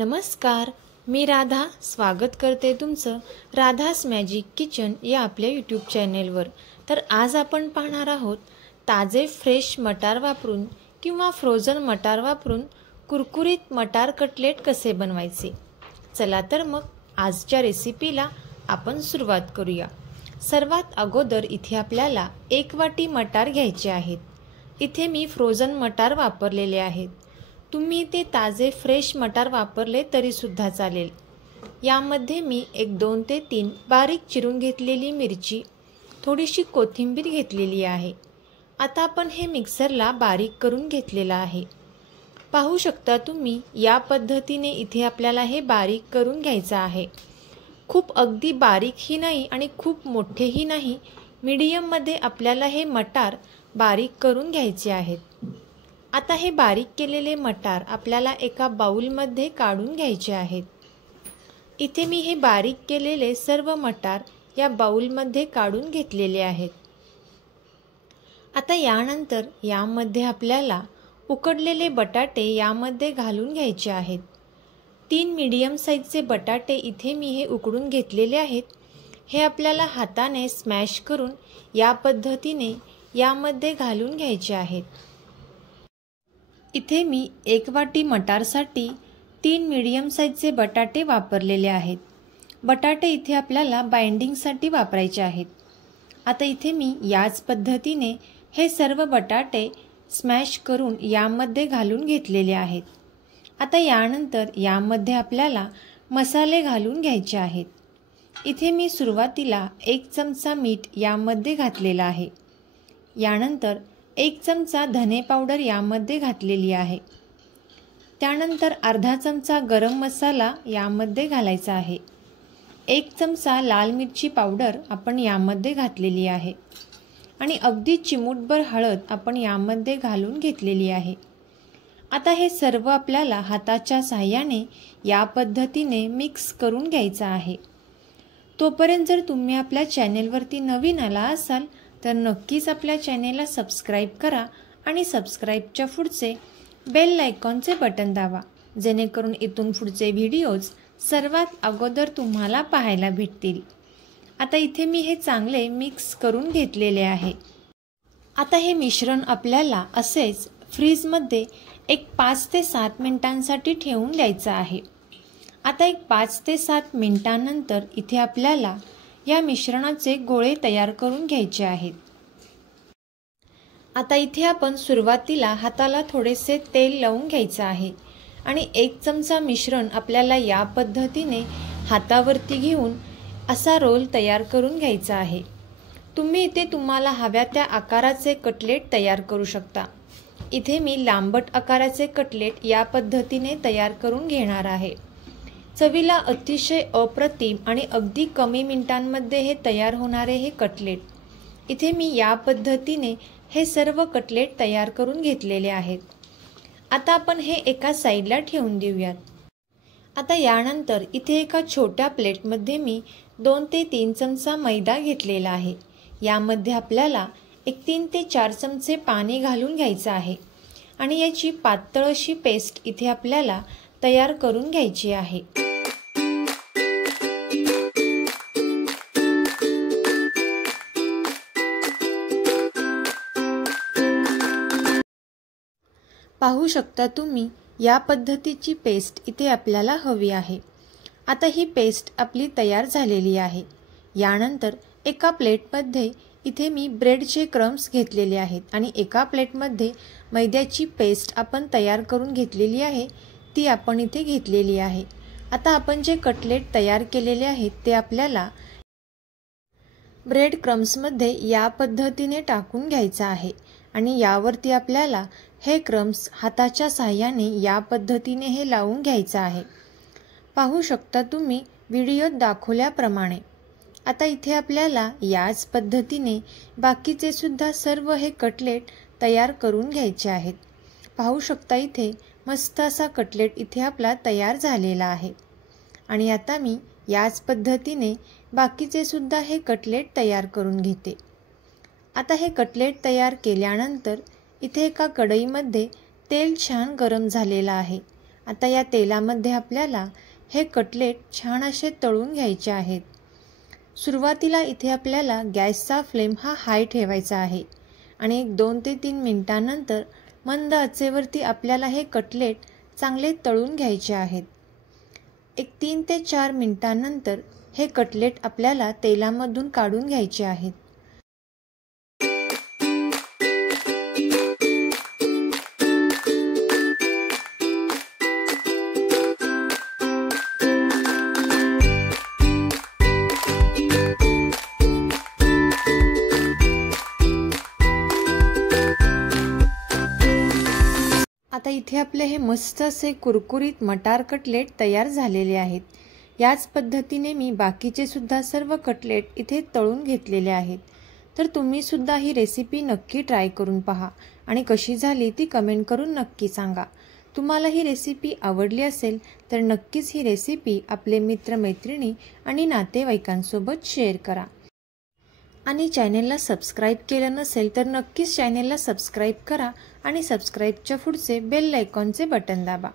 नमस्कार, मी राधा स्वागत करते तुमचं राधास मॅजिक किचन या आपल्या यूट्यूब चॅनेलवर। तर आज आपण पाहणार आहोत ताजे फ्रेश मटार वापरून किंवा फ्रोझन मटार वापरून कुरकुरीत मटार कटलेट कसे बनवायचे। चला तर मग आजच्या रेसिपीला आपण सुरुवात करूया। सर्वात अगोदर इथे आपल्याला 1 वाटी मटार घ्यायचे आहेत। इथे मी फ्रोझन मटार वापरलेले आहेत। तुम्ही ते ताजे फ्रेश मटार वापरले तरी सुद्धा चालेल। यामध्ये मी 2 ते 3 बारीक चिरून घेतलेली मिरची, थोडीशी कोथिंबीर घेतलेली आहे। आता आपण हे मिक्सरला बारीक करून घेतलेला आहे। पाहू शकता तुम्ही या पद्धतीने इथे आपल्याला हे बारीक करून घ्यायचं आहे। खूप अगदी बारीकही नाही आणि खूप मोठेही नाही, मीडियम मध्ये आपल्याला हे मटार बारीक करून घ्यायचे आहेत। आता हे बारीक केलेले मटार आपल्याला एका बाउलमध्ये काढून घ्यायचे आहेत। इथे मी हे बारीक केलेले सर्व मटार या बाउलमध्ये काढून घेतलेले आहेत। आता यानंतर यामध्ये आपल्याला उकडलेले बटाटे यामध्ये घालून घ्यायचे आहेत। 3 मीडियम साईजचे बटाटे इथे मी हे उकडून घेतलेले आहेत। हे आपल्याला हाताने स्मॅश करून या पद्धतीने यामध्ये घालून घ्यायचे आहेत। इथे मी 1 वाटी मटारसाठी 3 मीडियम साईजचे बटाटे वापरलेले आहेत। बटाटे इथे आपल्याला बाइंडिंगसाठी वापरायचे आहेत। आता इथे मी याच पद्धतीने हे सर्व बटाटे स्मॅश करून यामध्ये घालून घेतलेले आहेत। आता यानंतर यामध्ये आपल्याला मसाले घालून घ्यायचे आहेत। इथे मी सुरुवातीला 1 चमचा मीठ यामध्ये घातलेला आहे। यानंतर 1 चमचा धने पावडर यामध्ये घातलेली आहे। त्यानंतर अर्धा चमचा गरम मसाला यामध्ये घालायचा आहे। 1 चमचा लाल मिरची पावडर आपण यामध्ये घातलेली आहे आणि अगदी चिमूटभर हळद आपण यामध्ये घालून घेतलेली आहे। आता हे सर्व आपल्याला हाताच्या साहाय्याने या पद्धतीने मिक्स करून घ्यायचं आहे। तोपर्यंत जर तुम्ही आपल्या चॅनेलवरती नवीन आला असाल तर नक्कीच आपल्या चॅनेलला सबस्क्राईब करा आणि सबस्क्राईबच्या पुढचे बेल आयकॉनचे बटन दाबा, जेणेकरून इथून पुढचे व्हिडिओज सर्वात अगोदर तुम्हाला पाहायला भेटतील। आता इथे मी हे चांगले मिक्स करून घेतलेले आहे। आता हे मिश्रण आपल्याला असेच फ्रीजमध्ये 5 ते 7 मिनिटांसाठी ठेवून द्यायचं आहे। आता 5 ते 7 मिनिटांनंतर इथे आपल्याला या मिश्रणाचे गोळे तयार करून घ्यायचे आहेत। आता इथे आपण सुरुवातीला हाताला थोडेसे तेल लावून घ्यायचे आहे आणि 1 चमचा मिश्रण आपल्याला या पद्धतीने हातावरती घेऊन असा रोल तयार करून घ्यायचा आहे। तुम्ही इथे तुम्हाला हव्या त्या आकाराचे कटलेट तयार करू शकता। इथे मी लांबट आकाराचे कटलेट या पद्धतीने तयार करून घेणार आहे। चवीला अतिशय अप्रतिम आणि अगदी कमी मिनिटांमध्ये हे तयार होणारे हे कटलेट, इथे मी या पद्धतीने हे सर्व कटलेट तयार करून घेतलेले आहेत। आता आपण हे एका साईडला ठेवून देऊयात। आता यानंतर इथे एका छोट्या प्लेटमध्ये मी 2 ते 3 चमचा मैदा घेतलेला आहे। यामध्ये आपल्याला 3 ते 4 चमचे पाणी घालून घ्यायचं आहे आणि याची पातळ अशी पेस्ट इथे आपल्याला तयार करून घ्यायची आहे। पाहू शकता तुम्ही या पद्धतीची पेस्ट इथे आपल्याला हवी आहे। आता ही पेस्ट आपली तयार झालेली आहे। यानंतर एका प्लेटमध्ये इथे मी ब्रेडचे क्रम्स घेतलेले आहेत आणि एका प्लेटमध्ये मैद्याची पेस्ट आपण तयार करून घेतलेली आहे, ती आपण इथे घेतलेली आहे। आता आपण जे कटलेट तयार केलेले आहेत ते आपल्याला ब्रेड क्रम्समध्ये या पद्धतीने टाकून घ्यायचं आहे आणि यावरती आपल्याला हे क्रम्स हाताच्या साहाय्याने या पद्धतीने हे लावून घ्यायचं आहे। पाहू शकता तुम्ही व्हिडिओत दाखवल्याप्रमाणे। आता इथे आपल्याला याच पद्धतीने बाकीचे सुद्धा सर्व हे कटलेट तयार करून घ्यायचे आहेत। पाहू शकता इथे मस्त असा कटलेट इथे आपला तयार झालेला आहे आणि आता मी याच पद्धतीने बाकीचे सुद्धा हे कटलेट तयार करून घेते। आता हे कटलेट तयार केल्यानंतर इथे एका कढईमध्ये तेल छान गरम झालेला आहे आता या तेलामध्ये आपल्याला हे कटलेट छान असे तळून घ्यायचे आहेत। सुरुवातीला इथे आपल्याला गॅसचा फ्लेम हा हाय ठेवायचा आहे आणि 2 ते 3 मिनिटांनंतर मंद आचेवरती आपल्याला हे कटलेट चांगले तळून घ्यायचे आहेत। 3 ते 4 मिनिटांनंतर हे कटलेट आपल्याला तेलामधून काढून घ्यायचे आहेत। आता इथे आपले हे मस्त असे कुरकुरीत मटार कटलेट तयार झालेले आहेत। याच पद्धतीने मी बाकीचे सुद्धा सर्व कटलेट इथे तळून घेतलेले आहेत। तर तुम्ही सुद्धा ही रेसिपी नक्की ट्राय करून पहा आणि कशी झाली ती कमेंट करून नक्की सांगा। तुम्हाला ही रेसिपी आवडली असेल तर नक्कीच ही रेसिपी आपले मित्रमैत्रिणी आणि नातेवाईकांसोबत शेअर करा। आणि चॅनेलला सबस्क्राईब केलं नसेल तर नक्कीच चॅनेलला सबस्क्राईब करा आणि सबस्क्राईबच्या पुढचे बेल आयकॉनचे बटन दाबा।